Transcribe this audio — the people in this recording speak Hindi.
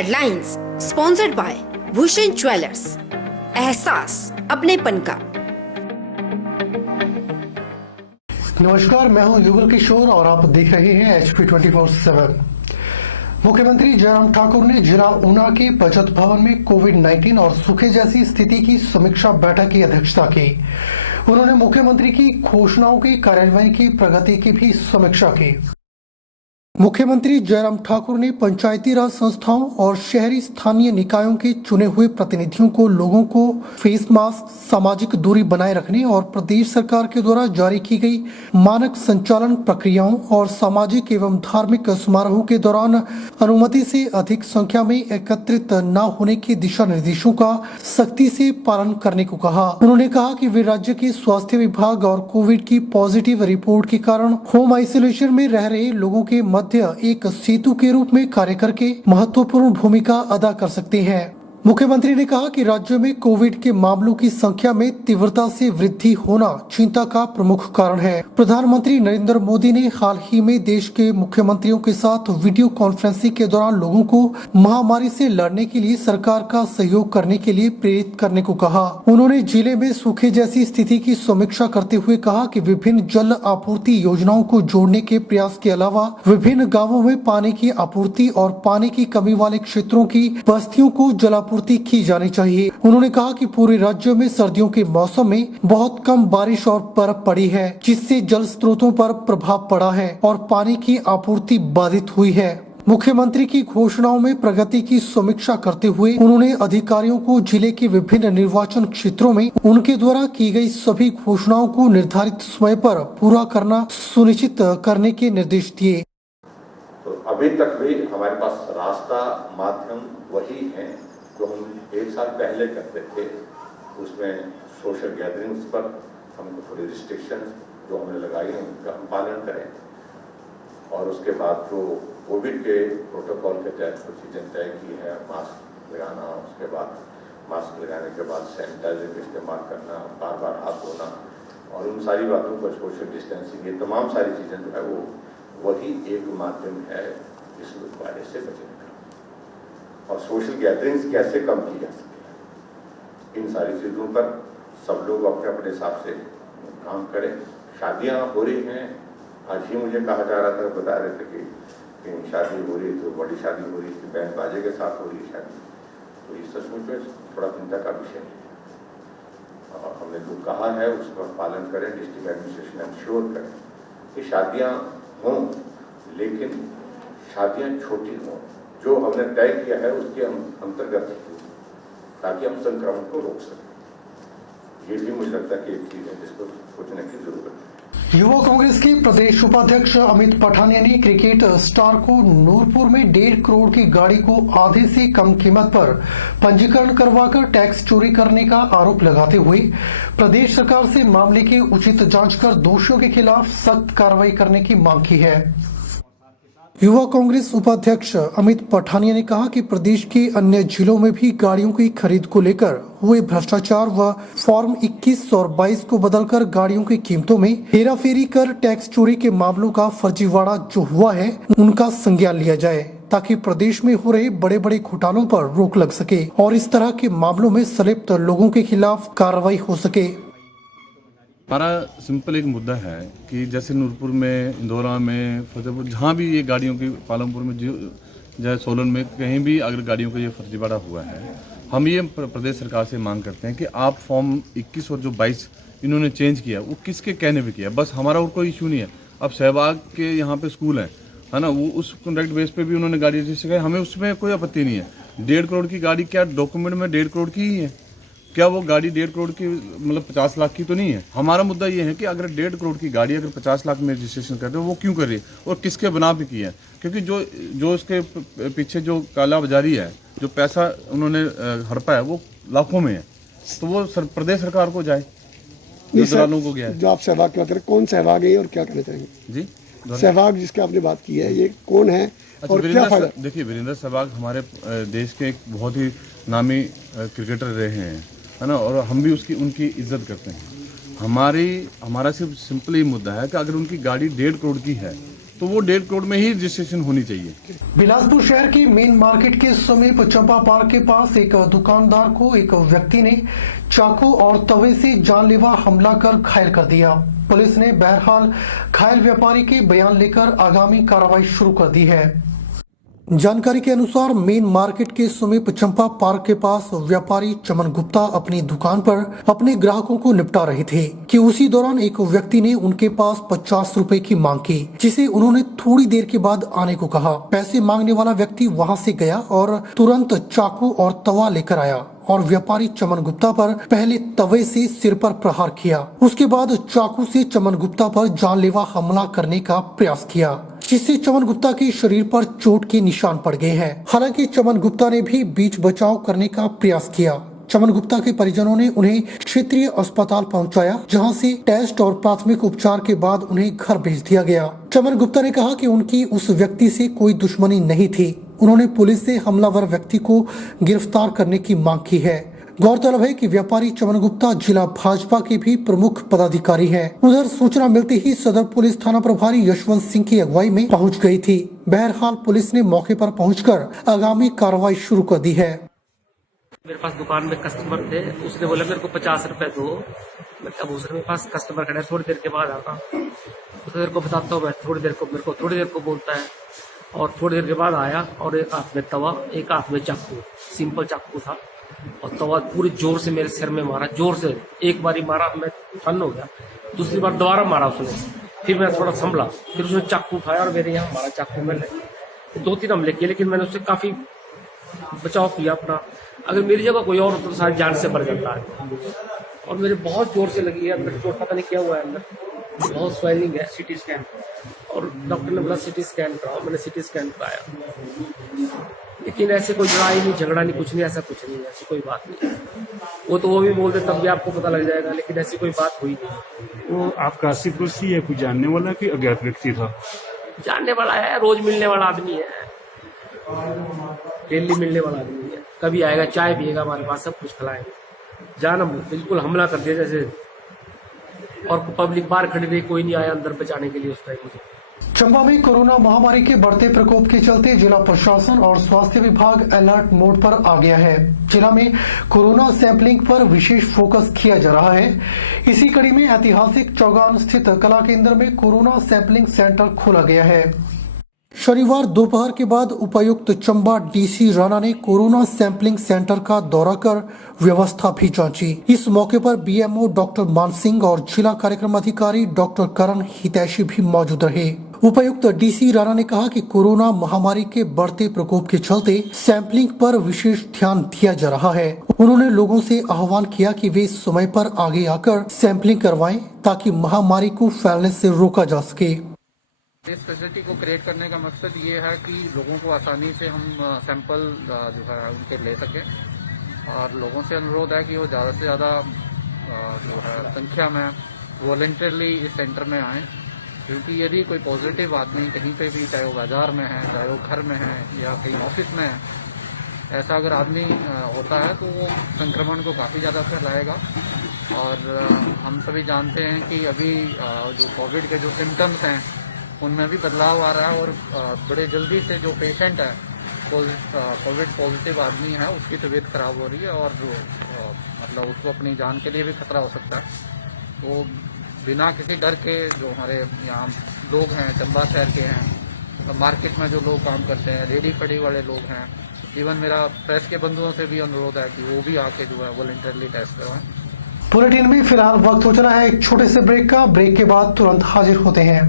Headlines sponsored by Bhushan jewellers, एहसास अपनेपन का। नमस्कार, मैं हूं युगल किशोर और आप देख रहे हैं HP 24/7। मुख्यमंत्री जयराम ठाकुर ने जिला ऊना के बचत भवन में कोविड-19 और सूखे जैसी स्थिति की समीक्षा बैठक की अध्यक्षता की। उन्होंने मुख्यमंत्री की घोषणाओं की कार्यान्वयन की प्रगति की भी समीक्षा की। मुख्यमंत्री जयराम ठाकुर ने पंचायती राज संस्थाओं और शहरी स्थानीय निकायों के चुने हुए प्रतिनिधियों को लोगों को फेस मास्क, सामाजिक दूरी बनाए रखने और प्रदेश सरकार के द्वारा जारी की गई मानक संचालन प्रक्रियाओं और सामाजिक एवं धार्मिक समारोहों के दौरान अनुमति से अधिक संख्या में एकत्रित न होने के दिशा निर्देशों का सख्ती से पालन करने को कहा। उन्होंने कहा कि वे राज्य के स्वास्थ्य विभाग और कोविड की पॉजिटिव रिपोर्ट के कारण होम आइसोलेशन में रह रहे लोगों के मध्य एक सेतु के रूप में कार्य करके महत्वपूर्ण भूमिका अदा कर सकते हैं। मुख्यमंत्री ने कहा कि राज्य में कोविड के मामलों की संख्या में तीव्रता से वृद्धि होना चिंता का प्रमुख कारण है। प्रधानमंत्री नरेंद्र मोदी ने हाल ही में देश के मुख्यमंत्रियों के साथ वीडियो कॉन्फ्रेंसिंग के दौरान लोगों को महामारी से लड़ने के लिए सरकार का सहयोग करने के लिए प्रेरित करने को कहा। उन्होंने जिले में सूखे जैसी स्थिति की समीक्षा करते हुए कहा कि विभिन्न जल आपूर्ति योजनाओं को जोड़ने के प्रयास के अलावा विभिन्न गाँवों में पानी की आपूर्ति और पानी की कमी वाले क्षेत्रों की बस्तियों को जल पूर्ति की जानी चाहिए। उन्होंने कहा कि पूरे राज्य में सर्दियों के मौसम में बहुत कम बारिश और बर्फ पड़ी है, जिससे जल स्रोतों पर प्रभाव पड़ा है और पानी की आपूर्ति बाधित हुई है। मुख्यमंत्री की घोषणाओं में प्रगति की समीक्षा करते हुए उन्होंने अधिकारियों को जिले के विभिन्न निर्वाचन क्षेत्रों में उनके द्वारा की गई सभी घोषणाओं को निर्धारित समय पर पूरा करना सुनिश्चित करने के निर्देश दिए। तो अभी तक भी हमारे पास रास्ता माध्यम वही है जो हम एक साल पहले करते थे। उसमें सोशल गैदरिंग्स पर हमको थोड़ी रिस्ट्रिक्शन जो हमने लगाई हैं उनका हम पालन करें और उसके बाद जो कोविड के प्रोटोकॉल के तहत कुछ चीज़ें तय की है, मास्क लगाना, उसके बाद मास्क लगाने के बाद सैनिटाइजर का इस्तेमाल करना, बार बार हाथ धोना और उन सारी बातों पर सोशल डिस्टेंसिंग, ये तमाम सारी चीज़ें जो है वो वही एक माध्यम है इस वायरस से बचने का। और सोशल गैदरिंग्स कैसे कम की जा सके, इन सारी चीज़ों पर सब लोग अपने अपने हिसाब से काम करें। शादियां हो रही हैं, आज ही मुझे कहा जा रहा था, बता रहे थे कि शादी हो रही, तो बड़ी शादी हो रही थी, बैंड बाजे के साथ हो रही है शादी, तो ये सचमुच में थोड़ा चिंता का विषय है। और हमने जो कहा है उसका पालन करें, डिस्ट्रिक्ट एडमिनिस्ट्रेशन इंश्योर करें कि शादियाँ हों, लेकिन शादियाँ छोटी हों, जो हमने तय किया है उसके अंतर्गत, ताकि हम संक्रमण को रोक सकें। ये भी मुझे लगता है कि एक चीज है जिसको सोचने की जरूरत है। युवा कांग्रेस के प्रदेश उपाध्यक्ष अमित पठानिया ने क्रिकेट स्टार को नूरपुर में 1.5 करोड़ की गाड़ी को आधे से कम कीमत पर पंजीकरण करवाकर टैक्स चोरी करने का आरोप लगाते हुए प्रदेश सरकार से मामले की उचित जांच कर दोषियों के खिलाफ सख्त कार्रवाई करने की मांग की है। युवा कांग्रेस उपाध्यक्ष अमित पठानिया ने कहा कि प्रदेश के अन्य जिलों में भी गाड़ियों की खरीद को लेकर हुए भ्रष्टाचार व फॉर्म 21 और 22 को बदलकर गाड़ियों की कीमतों में हेराफेरी कर टैक्स चोरी के मामलों का फर्जीवाड़ा जो हुआ है उनका संज्ञान लिया जाए, ताकि प्रदेश में हो रहे बड़े बड़े घोटालों पर रोक लग सके और इस तरह के मामलों में संलिप्त लोगों के खिलाफ कार्रवाई हो सके। हमारा सिंपल एक मुद्दा है कि जैसे नूरपुर में, इंदौरा में, फतेहपुर, जहाँ भी ये गाड़ियों की, पालमपुर में, जो सोलन में कहीं भी अगर गाड़ियों का ये फर्जीवाड़ा हुआ है, हम ये प्रदेश सरकार से मांग करते हैं कि आप फॉर्म 21 और जो 22 इन्होंने चेंज किया वो किसके कहने पे किया। बस हमारा और कोई इशू नहीं है। अब सहवाग के यहाँ पे स्कूल है ना, वो उस कॉन्ट्रैक्ट बेस पे भी उन्होंने गाड़ी रजिस्टर किया, हमें उसमें कोई आपत्ति नहीं है। 1.5 करोड़ की गाड़ी क्या डॉक्यूमेंट में 1.5 करोड़ की ही है? क्या वो गाड़ी 1.5 करोड़ की मतलब 50 लाख की तो नहीं है? हमारा मुद्दा ये है कि अगर 1.5 करोड़ की गाड़ी अगर 50 लाख में रजिस्ट्रेशन करते हो वो क्यों कर रही है और किसके बना पे की है? क्योंकि जो उसके पीछे जो काला बाजारी है, जो पैसा उन्होंने हड़पा है वो लाखों में है, तो वो प्रदेश सरकार को जाए, जो दलालों को गया है। जो आप सहवाग की बात करें, कौन सहवाग है और क्या कहना चाहेंगे? जी, सहवाग जिसकी आपने बात की है, ये कौन है और क्या फायदा? देखिए, वीरेंद्र सहवाग हमारे देश के एक बहुत ही नामी क्रिकेटर रहे हैं, है ना, और हम भी उनकी इज्जत करते हैं। हमारा सिर्फ सिंपल ही मुद्दा है कि अगर उनकी गाड़ी 1.5 करोड़ की है तो वो 1.5 करोड़ में ही रजिस्ट्रेशन होनी चाहिए। बिलासपुर शहर की मेन मार्केट के समीप चंपा पार्क के पास एक दुकानदार को एक व्यक्ति ने चाकू और तवे से जानलेवा हमला कर घायल कर दिया। पुलिस ने बहरहाल घायल व्यापारी के बयान लेकर आगामी कार्रवाई शुरू कर दी है। जानकारी के अनुसार मेन मार्केट के समीप चंपा पार्क के पास व्यापारी चमन गुप्ता अपनी दुकान पर अपने ग्राहकों को निपटा रहे थे कि उसी दौरान एक व्यक्ति ने उनके पास 50 रुपए की मांग की, जिसे उन्होंने थोड़ी देर के बाद आने को कहा। पैसे मांगने वाला व्यक्ति वहां से गया और तुरंत चाकू और तवा लेकर आया और व्यापारी चमन गुप्ता पर पहले तवे से सिर पर प्रहार किया। उसके बाद चाकू से चमन गुप्ता पर जानलेवा हमला करने का प्रयास किया, जिससे चमन गुप्ता के शरीर पर चोट के निशान पड़ गए हैं। हालांकि चमन गुप्ता ने भी बीच बचाव करने का प्रयास किया। चमन गुप्ता के परिजनों ने उन्हें क्षेत्रीय अस्पताल पहुंचाया, जहां से टेस्ट और प्राथमिक उपचार के बाद उन्हें घर भेज दिया गया। चमन गुप्ता ने कहा कि उनकी उस व्यक्ति से कोई दुश्मनी नहीं थी। उन्होंने पुलिस से हमलावर व्यक्ति को गिरफ्तार करने की मांग की है। गौरतलब है कि व्यापारी चमन गुप्ता जिला भाजपा के भी प्रमुख पदाधिकारी हैं। उधर सूचना मिलते ही सदर पुलिस थाना प्रभारी यशवंत सिंह की अगुवाई में पहुंच गई थी। बहरहाल पुलिस ने मौके पर पहुंचकर आगामी कार्रवाई शुरू कर दी है। मेरे पास दुकान में कस्टमर थे, उसने बोला मेरे को 50 रुपए दो। मतलब उसने मेरे पास कस्टमर खड़ा है, थोड़ी देर के बाद आता, उसने मेरे को बताता हूँ, थोड़ी देर को बोलता है और थोड़ी देर के बाद आया और एक हाथ में तवा, एक हाथ में चाकू, सिंपल चाकू था और तवा पूरी जोर से मेरे सिर में मारा। जोर से एक बारी मारा, मैं फन हो गया। दूसरी बार दोबारा मारा उसने, फिर मैं थोड़ा संभला, फिर उसने चाकू उठाया और मेरे यहाँ मारा चाकू। मैंने 2-3 हमले किए, लेकिन मैंने उससे काफी बचाव किया अपना। अगर मेरी जगह कोई और तो सारी जान से मर जाता है। और मेरे बहुत जोर से लगी है अंदर, चोट पता नहीं क्या हुआ है अंदर, बहुत स्वेलिंग है। सीटी स्कैन, और डॉक्टर ने बोला सीटी स्कैन कराओ, मैंने सीटी स्कैन कराया। लेकिन ऐसे कोई लड़ाई नहीं, झगड़ा नहीं, कुछ नहीं, ऐसा कुछ नहीं, ऐसी कोई बात नहीं। वो भी बोलते तब भी आपको पता लग जाएगा, लेकिन ऐसी कोई बात हुई नहीं। वो आपका 80 है, कोई जानने वाला कि अज्ञात व्यक्ति था? जानने वाला है, रोज मिलने वाला आदमी है, डेली मिलने वाला आदमी है। कभी आएगा, चाय पिएगा हमारे पास, सब कुछ खिलाएगा। जान बिल्कुल हमला कर दिया जैसे, और पब्लिक बाहर खड़ी रही, कोई नहीं आया अंदर बचाने के लिए उस टाइम। चंबा में कोरोना महामारी के बढ़ते प्रकोप के चलते जिला प्रशासन और स्वास्थ्य विभाग अलर्ट मोड पर आ गया है। जिला में कोरोना सैंपलिंग पर विशेष फोकस किया जा रहा है। इसी कड़ी में ऐतिहासिक चौगान स्थित कला केंद्र में कोरोना सैंपलिंग सेंटर खोला गया है। शनिवार दोपहर के बाद उपायुक्त चंबा डीसी राणा ने कोरोना सैंपलिंग सेंटर का दौरा कर व्यवस्था भी जांची। इस मौके पर बीएमओ डॉक्टर मान सिंह और जिला कार्यक्रम अधिकारी डॉक्टर करण हितैषी भी मौजूद रहे। उपायुक्त डीसी राणा ने कहा कि कोरोना महामारी के बढ़ते प्रकोप के चलते सैंपलिंग पर विशेष ध्यान दिया जा रहा है। उन्होंने लोगों से आह्वान किया कि वे समय पर आगे आकर सैंपलिंग करवाएं, ताकि महामारी को फैलने से रोका जा सके। इस फैसिलिटी को क्रिएट करने का मकसद ये है कि लोगों को आसानी से हम सैंपल जो है उनके ले सकें, और लोगों से अनुरोध है कि वो ज़्यादा से ज़्यादा जो है संख्या में वॉलंटियरली इस सेंटर में आएँ, क्योंकि यदि कोई पॉजिटिव आदमी कहीं पे भी, चाहे वो बाजार में है, चाहे वो घर में है या कहीं ऑफिस में है, ऐसा अगर आदमी होता है तो वो संक्रमण को काफ़ी ज़्यादा फैलाएगा। और हम सभी जानते हैं कि अभी जो कोविड के जो सिम्टम्स हैं उनमें भी बदलाव आ रहा है, और बड़े जल्दी से जो पेशेंट है, कोविड पॉजिटिव आदमी है, उसकी तबीयत खराब हो रही है और मतलब उसको अपनी जान के लिए भी खतरा हो सकता है। तो बिना किसी डर के जो हमारे यहाँ लोग हैं, चंबा शहर के हैं, मार्केट में जो लोग काम करते हैं, रेडी फड़ी वाले लोग हैं, इवन मेरा प्रेस के बंधुओं से भी अनुरोध है कि वो भी आके जो है वॉलंटियरली टेस्ट करवाएं। बुलेटिन में फिलहाल वक्त हो चला है एक छोटे से ब्रेक का। ब्रेक के बाद तुरंत हाजिर होते हैं।